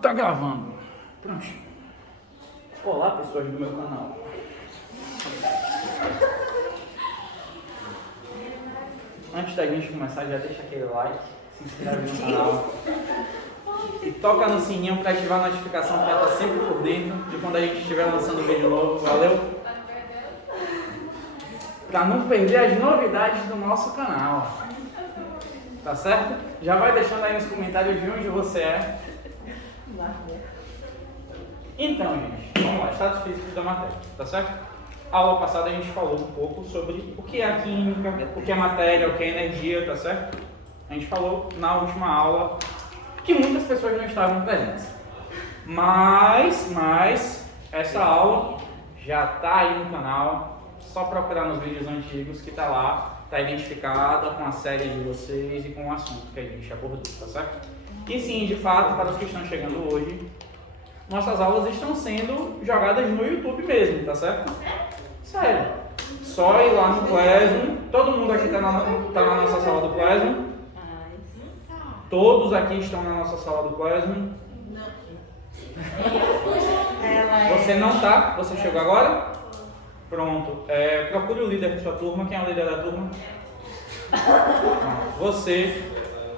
Tá gravando. Prontinho. Olá, pessoas do meu canal. Antes da gente começar, já deixa aquele like, se inscreve no canal e toca no sininho para ativar a notificação para estar sempre por dentro de quando a gente estiver lançando vídeo novo. Valeu? Para não perder as novidades do nosso canal. Tá certo? Já vai deixando aí nos comentários de onde você é. Então, gente, vamos lá, estados físicos da matéria, tá certo? A aula passada a gente falou um pouco sobre o que é a química, o que é matéria, o que é energia, tá certo? A gente falou na última aula que muitas pessoas não estavam presentes. Mas essa aula já tá aí no canal, só procurar nos vídeos antigos que tá lá, tá identificada com a série de vocês e com o assunto que a gente abordou, tá certo? E sim, de fato, para os que estão chegando hoje, nossas aulas estão sendo jogadas no YouTube mesmo, tá certo? Sério. Só ir lá no Classroom. Todo mundo aqui tá na nossa sala do Classroom? Todos aqui estão na nossa sala do Classroom? Você não tá? Você chegou agora? Pronto. Procure o líder da sua turma. Quem é o líder da turma?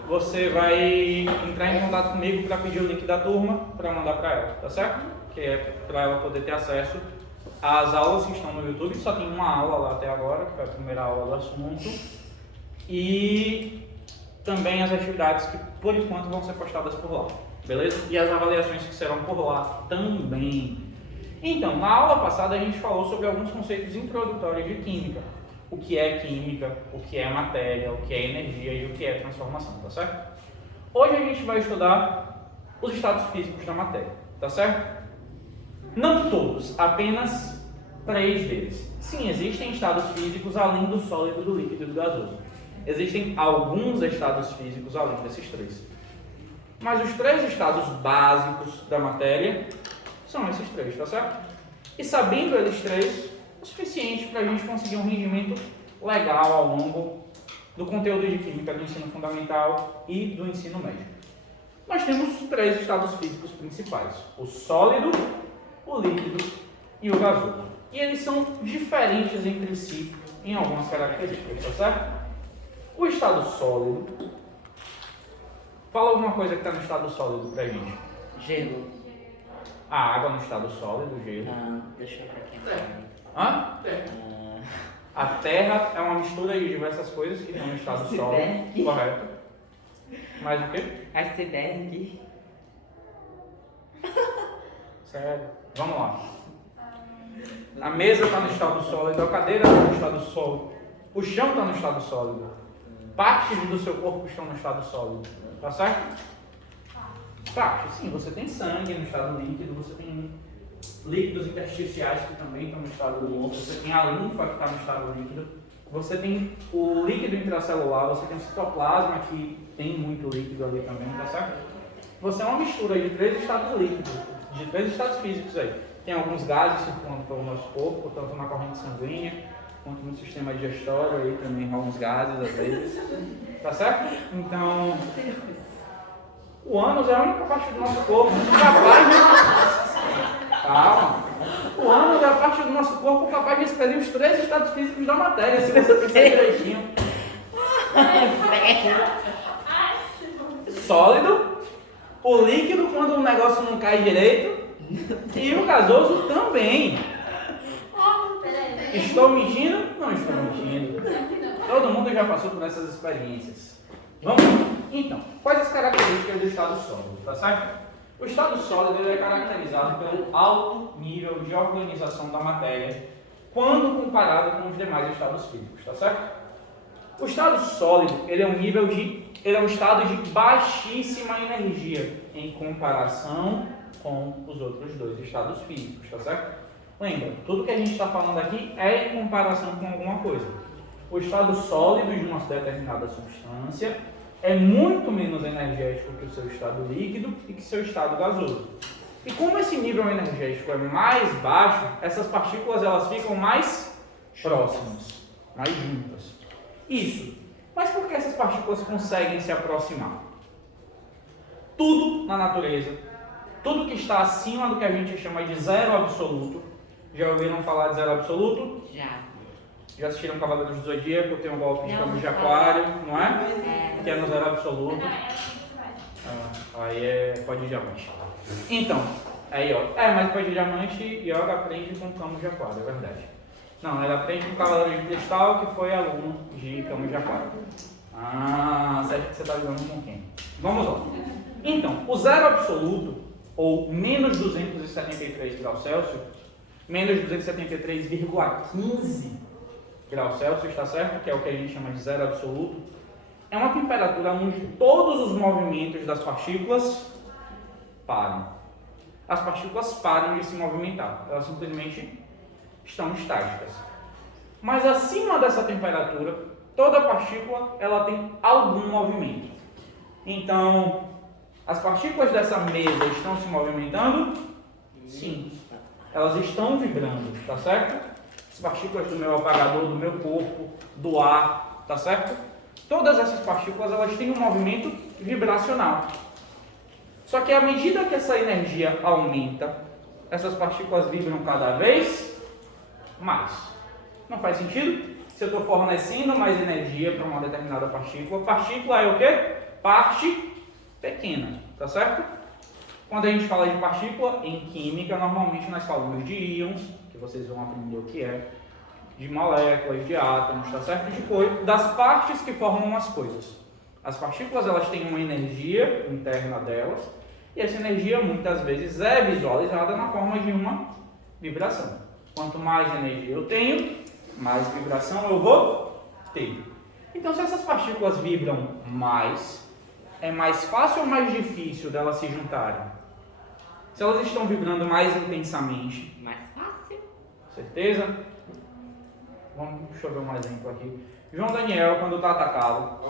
Você vai entrar em contato comigo para pedir o link da turma para mandar para ela, tá certo? Que é para ela poder ter acesso às aulas que estão no YouTube. Só tem uma aula lá até agora, que foi a primeira aula do assunto. E também as atividades que por enquanto vão ser postadas por lá, beleza? E as avaliações que serão por lá também. Então, na aula passada a gente falou sobre alguns conceitos introdutórios de química. O que é química, o que é matéria, o que é energia e o que é transformação, tá certo? Hoje a gente vai estudar os estados físicos da matéria, tá certo? Não todos, apenas 3 deles. Sim, existem estados físicos além do sólido, do líquido e do gasoso. Existem alguns estados físicos além desses 3. Mas os 3 estados básicos da matéria são esses 3, tá certo? E sabendo eles 3, o suficiente para a gente conseguir um rendimento legal ao longo do conteúdo de química do ensino fundamental e do ensino médio. Nós temos 3 estados físicos principais: o sólido, o líquido e o gasoso. E eles são diferentes entre si em algumas características, tá certo? O estado sólido. Fala alguma coisa que está no estado sólido pra gente. Gelo. A água no estado sólido, gelo. Deixa eu ver aqui. Hã? A Terra é uma mistura de diversas coisas que estão no estado sólido. Correto. Mais o quê? Iceberg. Sério. Vamos lá. A mesa está no estado sólido, a cadeira está no estado sólido, o chão está no estado sólido, partes do seu corpo estão no estado sólido. Tá certo? Partes, sim. Você tem sangue no estado líquido, você tem líquidos intersticiais que também estão no estado líquido, você tem a linfa que está no estado líquido, você tem o líquido intracelular, você tem o citoplasma que tem muito líquido ali também, tá certo? Você é uma mistura de 3 estados líquidos, de 3 estados físicos aí. Tem alguns gases circulando pelo nosso corpo, tanto na corrente sanguínea, quanto no sistema digestório, aí também alguns gases às vezes, tá certo? Então, o ânus é a única parte do nosso corpo capaz de... Calma. O ânus é a parte do nosso corpo capaz de expelir os 3 estados físicos da matéria, se você pensar direitinho. Sólido, o líquido quando o negócio não cai direito e o gasoso também. Estou mentindo? Não estou mentindo. Todo mundo já passou por essas experiências. Vamos lá. Então, quais as características do estado sólido, tá certo? O estado sólido é caracterizado pelo alto nível de organização da matéria quando comparado com os demais estados físicos, tá certo? O estado sólido, ele é um estado de baixíssima energia em comparação com os outros 2 estados físicos, tá certo? Lembra, tudo que a gente está falando aqui é em comparação com alguma coisa. O estado sólido de uma determinada substância é muito menos energético que o seu estado líquido e que seu estado gasoso. E como esse nível energético é mais baixo, essas partículas elas ficam mais próximas, mais juntas. Isso. Mas por que essas partículas conseguem se aproximar? Tudo na natureza Tudo que está acima do que a gente chama de zero absoluto. Já ouviram falar de zero absoluto? Já. Já assistiram Cavaleiros do Zodíaco? Tem um golpe de Não, caminho de não. aquário, não é? É. Que é no zero absoluto. Aí é pó de diamante. Então, aí ó, mas pó de diamante Yoga aprende com Camus de Aquário, é verdade. Não, ele aprende com Cavaleiro de Cristal, que foi aluno de Camus de Aquário. Você acha que você está lidando com quem? Vamos lá. Então, o zero absoluto, ou menos 273 graus Celsius, menos 273,15 graus Celsius, está certo? Que é o que a gente chama de zero absoluto. É uma temperatura onde todos os movimentos das partículas param. As partículas param de se movimentar, elas simplesmente estão estáticas. Mas acima dessa temperatura, toda partícula ela tem algum movimento. Então, as partículas dessa mesa estão se movimentando? Sim. Elas estão vibrando, tá certo? As partículas do meu apagador, do meu corpo, do ar, tá certo? Todas essas partículas elas têm um movimento vibracional. Só que à medida que essa energia aumenta, essas partículas vibram cada vez mais. Não faz sentido? Se eu estou fornecendo mais energia para uma determinada partícula é o quê? Parte pequena, tá certo? Quando a gente fala de partícula, em química, normalmente nós falamos de íons, que vocês vão aprender o que é, de moléculas, de átomos, tá certo? De coisa, das partes que formam as coisas. As partículas, elas têm uma energia interna delas, e essa energia, muitas vezes, é visualizada na forma de uma vibração. Quanto mais energia eu tenho, mais vibração eu vou ter. Então, se essas partículas vibram mais, é mais fácil ou mais difícil delas se juntarem? Se elas estão vibrando mais intensamente. Mais fácil. Certeza? Deixa eu ver um exemplo aqui. João Daniel, quando está atacado.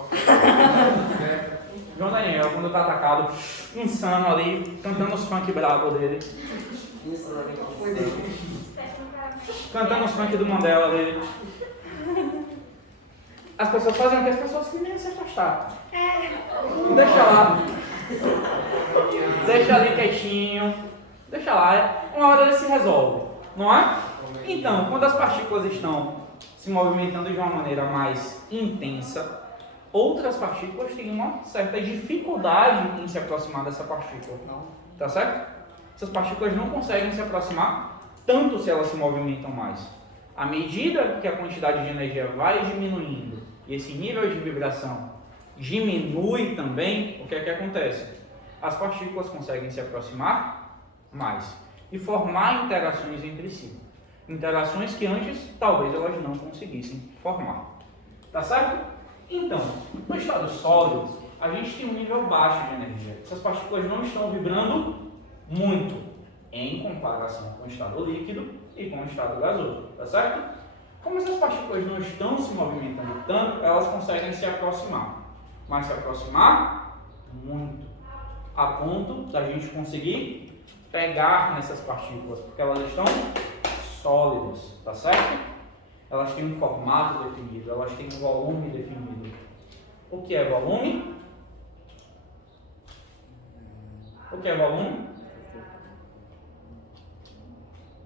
João Daniel, quando está atacado, insano ali, cantando os funk brabo dele. Cantando os funk do Mandela dele. As pessoas fazem o que as pessoas querem se afastar. Deixa lá. Deixa ali quietinho. Deixa lá. Uma hora ele se resolve. Não é? Então, quando as partículas estão se movimentando de uma maneira mais intensa, outras partículas têm uma certa dificuldade em se aproximar dessa partícula. Tá certo? Essas partículas não conseguem se aproximar tanto se elas se movimentam mais. À medida que a quantidade de energia vai diminuindo e esse nível de vibração diminui também, o que é que acontece? As partículas conseguem se aproximar mais e formar interações entre si. Interações que antes talvez elas não conseguissem formar. Tá certo? Então, no estado sólido, a gente tem um nível baixo de energia. Essas partículas não estão vibrando muito em comparação com o estado líquido e com o estado gasoso. Tá certo? Como essas partículas não estão se movimentando tanto, elas conseguem se aproximar. Mas se aproximar muito. A ponto da gente conseguir pegar nessas partículas, porque elas estão sólidas, tá certo? Elas têm um formato definido, elas têm um volume definido. O que é volume? O que é volume?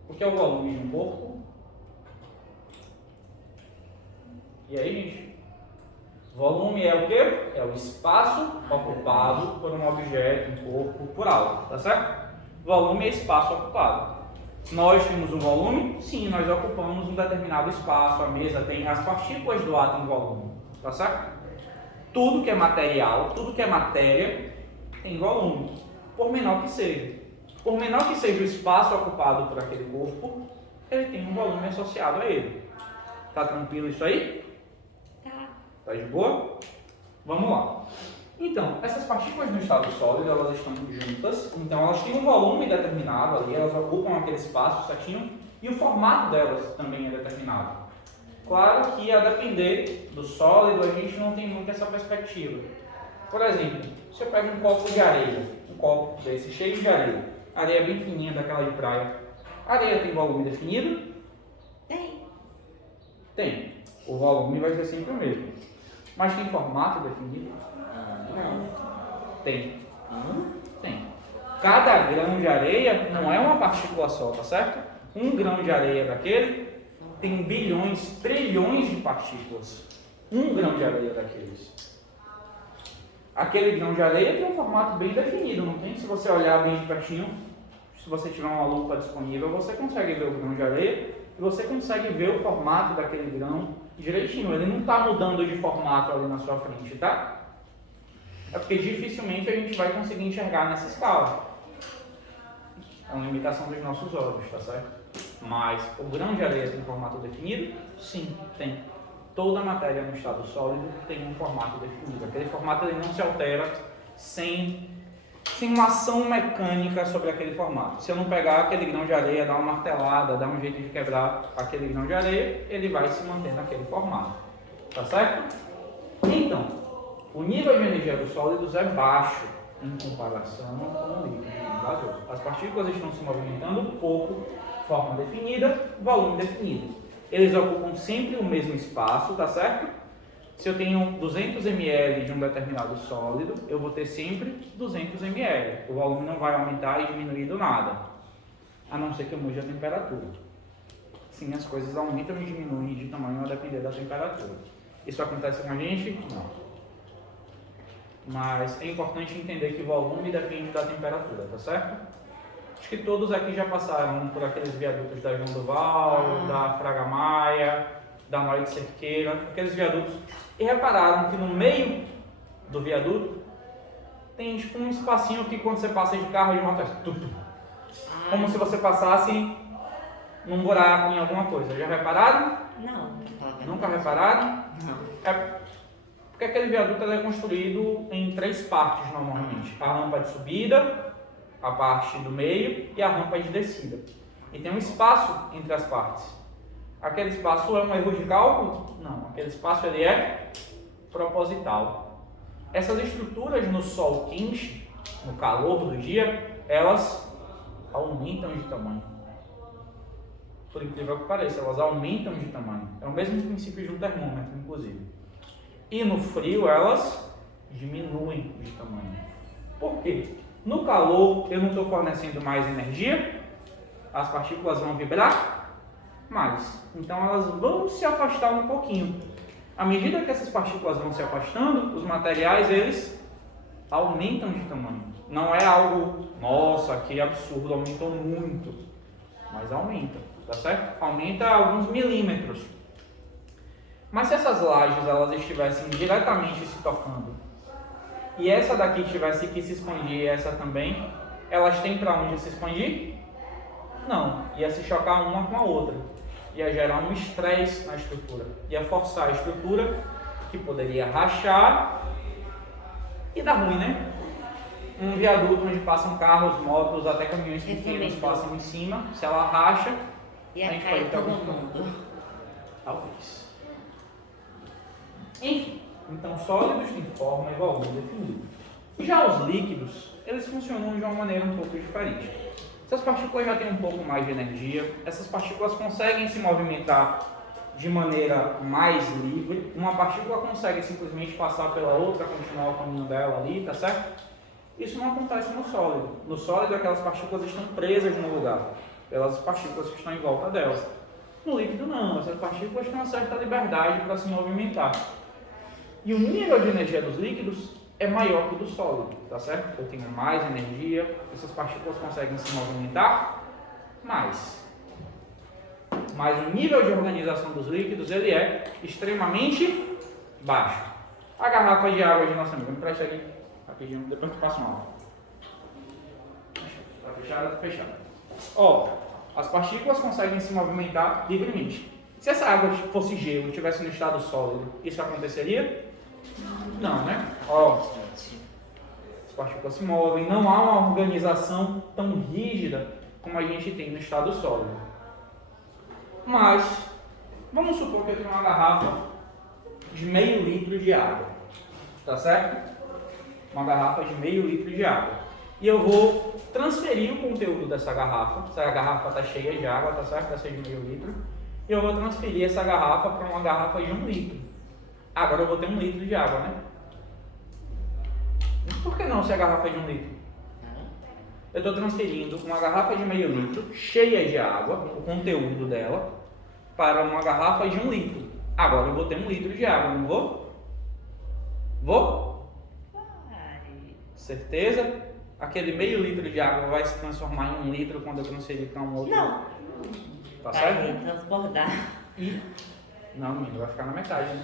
O que é o volume de um corpo? E aí, gente? Volume é o quê? É o espaço ocupado por um objeto, um corpo, por algo, tá certo? Volume é espaço ocupado. Nós temos um volume? Sim, nós ocupamos um determinado espaço, a mesa tem as partículas do átomo em volume, tá certo? Tudo que é material, tudo que é matéria tem volume, por menor que seja. Por menor que seja o espaço ocupado por aquele corpo, ele tem um volume associado a ele. Tá tranquilo isso aí? Tá de boa? Vamos lá. Então, essas partículas no estado sólido, elas estão juntas, então elas têm um volume determinado ali, elas ocupam aquele espaço certinho, e o formato delas também é determinado. Claro que a depender do sólido, a gente não tem muito essa perspectiva. Por exemplo, você pega um copo de areia, um copo desse cheio de areia, areia bem fininha daquela de praia. A areia tem volume definido? Tem. Tem. O volume vai ser sempre o mesmo. Mas tem formato definido? Não. Tem. Tem. cada grão de areia não é uma partícula só, tá certo? Um grão de areia daquele tem bilhões, trilhões de partículas. Um grão de areia daqueles. Aquele grão de areia tem um formato bem definido, não tem? Se você olhar bem de pertinho, se você tiver uma lupa disponível, você consegue ver o grão de areia e você consegue ver o formato daquele grão direitinho. Ele não está mudando de formato ali na sua frente, tá? É porque dificilmente a gente vai conseguir enxergar nessa escala. É uma limitação dos nossos olhos, tá certo? Mas o grão de areia tem formato definido? Sim, tem. Toda a matéria no estado sólido tem um formato definido. Aquele formato ele não se altera sem uma ação mecânica sobre aquele formato. Se eu não pegar aquele grão de areia, dar uma martelada, dar um jeito de quebrar aquele grão de areia, ele vai se manter naquele formato. Tá certo? Então, o nível de energia dos sólidos é baixo em comparação com o líquido gasoso. As partículas estão se movimentando pouco, forma definida, volume definido. Eles ocupam sempre o mesmo espaço, tá certo? Se eu tenho 200 ml de um determinado sólido, eu vou ter sempre 200 ml. O volume não vai aumentar e diminuir do nada, a não ser que eu mude a temperatura. Sim, as coisas aumentam e diminuem de tamanho a depender da temperatura. Isso acontece com a gente? Não. Mas é importante entender que o volume depende da temperatura, tá certo? Acho que todos aqui já passaram por aqueles viadutos da João Duval, da Fraga Maia, da Noite Cerqueira, aqueles viadutos, e repararam que no meio do viaduto tem tipo um espacinho que quando você passa de carro de uma festa, como se você passasse num buraco em alguma coisa. Já repararam? Não. Nunca repararam? Não. É porque aquele viaduto ele é construído em 3 partes normalmente. A rampa de subida, a parte do meio e a rampa de descida. E tem um espaço entre as partes. Aquele espaço é um erro de cálculo? Não, aquele espaço ele é proposital. Essas estruturas no sol quente, no calor do dia, elas aumentam de tamanho. Por incrível que pareça, elas aumentam de tamanho. É o mesmo princípio de um termômetro, inclusive. E no frio elas diminuem de tamanho. Por quê? No calor eu não estou fornecendo mais energia, as partículas vão vibrar mais. Então elas vão se afastar um pouquinho. À medida que essas partículas vão se afastando, os materiais eles aumentam de tamanho. Não é algo, nossa, que absurdo, aumentou muito. Mas aumenta, tá certo? Aumenta alguns milímetros. Mas se essas lajes elas estivessem diretamente se tocando e essa daqui tivesse que se expandir e essa também, elas têm para onde se expandir? Não, ia se chocar uma com a outra, ia gerar um estresse na estrutura, ia forçar a estrutura que poderia rachar e dar ruim, né? Um viaduto onde passam carros, motos, até caminhões pequenos passam em cima, se ela racha, a gente pode ter algum problema. Talvez. Enfim, então sólidos têm forma e volume definido. Já os líquidos, eles funcionam de uma maneira um pouco diferente. Essas partículas já têm um pouco mais de energia, essas partículas conseguem se movimentar de maneira mais livre. Uma partícula consegue simplesmente passar pela outra, continuar o caminho dela ali, tá certo? Isso não acontece no sólido. No sólido, aquelas partículas estão presas no lugar, pelas partículas que estão em volta delas. No líquido, não. Essas partículas têm uma certa liberdade para se movimentar. E o nível de energia dos líquidos é maior que o do sólido, tá certo? Eu tenho mais energia, essas partículas conseguem se movimentar mais. Mas o nível de organização dos líquidos, ele é extremamente baixo. A garrafa de água de nossa amiga, me presta aqui, rapidinho, depois tu passa uma água. Tá fechada? Tá fechada. Ó, as partículas conseguem se movimentar livremente. Se essa água fosse gelo e estivesse no estado sólido, isso aconteceria? Não, né? Ó, as partículas se movem, não há uma organização tão rígida como a gente tem no estado sólido. Mas, vamos supor que eu tenho uma garrafa de meio litro de água, tá certo? Uma garrafa de meio litro de água. E eu vou transferir o conteúdo dessa garrafa. Essa garrafa está cheia de água, tá certo? Essa é de meio litro. E eu vou transferir essa garrafa para uma garrafa de 1 litro. Agora eu vou ter 1 litro de água, né? Por que não se a garrafa é de 1 litro? eu estou transferindo uma garrafa de meio litro cheia de água, o conteúdo dela, para uma garrafa de 1 litro. Agora eu vou ter 1 litro de água, não vou? Vou? Vai. Certeza? Aquele meio litro de água vai se transformar em 1 litro quando eu transferir para um outro? Não. Tá Vai certo? transbordar. E... Não, menino, vai ficar na metade, né?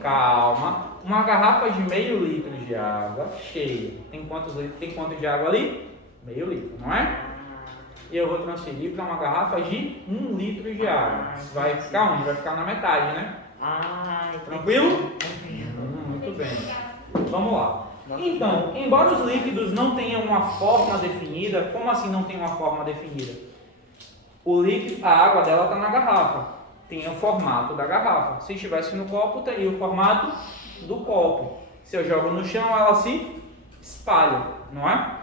Calma. Uma garrafa de meio litro de água cheia. Tem quantos litros? Tem quanto de água ali? Meio litro, não é? E eu vou transferir para uma garrafa de 1 litro de água. Vai ficar onde? Vai ficar na metade, né? Tranquilo? Muito bem. Vamos lá. Então, embora os líquidos não tenham uma forma definida, como assim não tem uma forma definida? O líquido, a água dela está na garrafa, tem o formato da garrafa. Se estivesse no copo, teria o formato do copo. Se eu jogo no chão, ela se espalha, não é?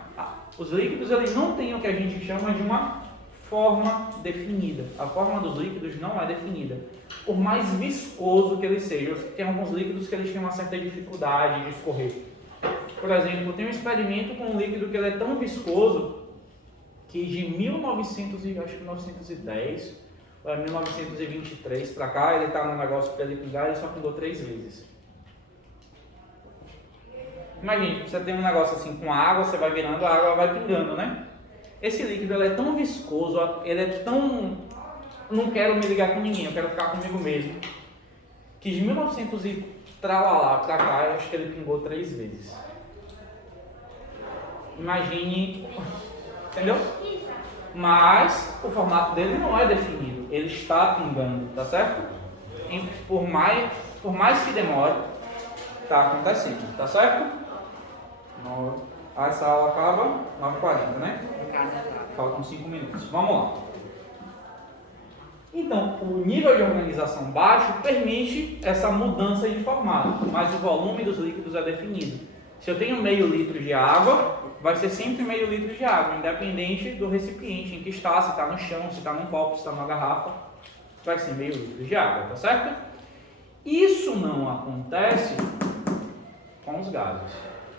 Os líquidos, eles não têm o que a gente chama de uma forma definida. A forma dos líquidos não é definida. Por mais viscoso que eles sejam, tem alguns líquidos que eles têm uma certa dificuldade de escorrer. Por exemplo, tem um experimento com um líquido que ele é tão viscoso que de 1910 ou 1923 para cá, ele está no negócio para ele pingar, ele só pingou 3 vezes. Imagina, você tem um negócio assim com água, você vai virando, a água vai pingando, né? Esse líquido ele é tão viscoso, ele é tão... Não quero me ligar com ninguém, eu quero ficar comigo mesmo. Que de 1900 e tralalá para cá, eu acho que ele pingou 3 vezes. Imagine, entendeu? Mas o formato dele não é definido, ele está pingando, tá certo? Por mais que demore, está acontecendo, tá certo? Essa aula acaba 9h40, né? Faltam 5 minutos. Vamos lá. Então, o nível de organização baixo permite essa mudança de formato, mas o volume dos líquidos é definido. Se eu tenho meio litro de água, vai ser sempre meio litro de água, independente do recipiente em que está, se está no chão, se está num copo, se está numa garrafa, vai ser meio litro de água, tá certo? Isso não acontece com os gases.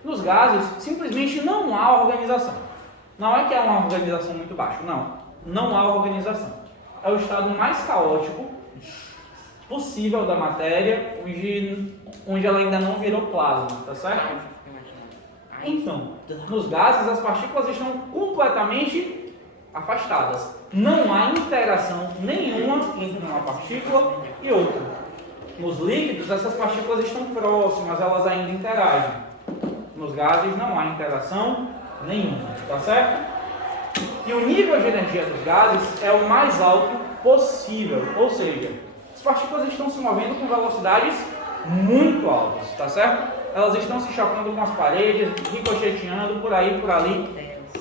Nos gases, simplesmente não há organização. Não é que é uma organização muito baixa, não há organização. É o estado mais caótico possível da matéria, onde ela ainda não virou plasma, tá certo? Então, nos gases as partículas estão completamente afastadas. Não há interação nenhuma entre uma partícula e outra. Nos líquidos essas partículas estão próximas, elas ainda interagem. Nos gases não há interação nenhuma, tá certo? E o nível de energia dos gases é o mais alto possível, ou seja, as partículas estão se movendo com velocidades muito altas, tá certo? Elas estão se chocando com as paredes, ricocheteando por aí, por ali,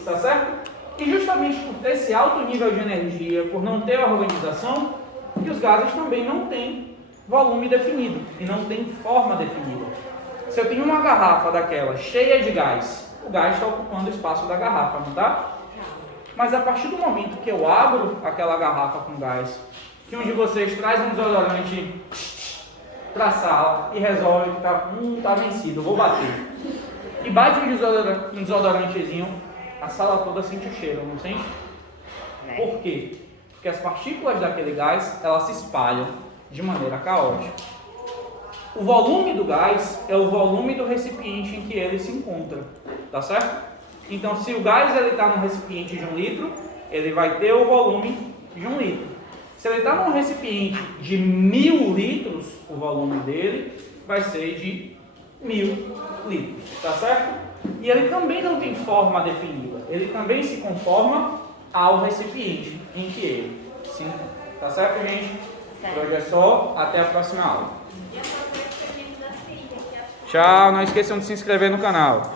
tá certo? E justamente por ter esse alto nível de energia, por não ter organização, que os gases também não têm volume definido e não têm forma definida. Se eu tenho uma garrafa daquela cheia de gás, o gás está ocupando o espaço da garrafa, não tá? Mas a partir do momento que eu abro aquela garrafa com gás, que um de vocês traz um desodorante para a sala e resolve que tá vencido, vou bater. E bate um desodorantezinho, a sala toda sente o cheiro, não sente? Por quê? Porque as partículas daquele gás, elas se espalham de maneira caótica. O volume do gás é o volume do recipiente em que ele se encontra, tá certo? Então, se o gás está num recipiente de 1 litro, ele vai ter o volume de 1 litro. Se ele está num recipiente de 1000 litros, o volume dele vai ser de 1000 litros, tá certo? E ele também não tem forma definida, ele também se conforma ao recipiente em que ele se encontra, tá certo, gente? Por hoje é só, até a próxima aula. Tchau, não esqueçam de se inscrever no canal.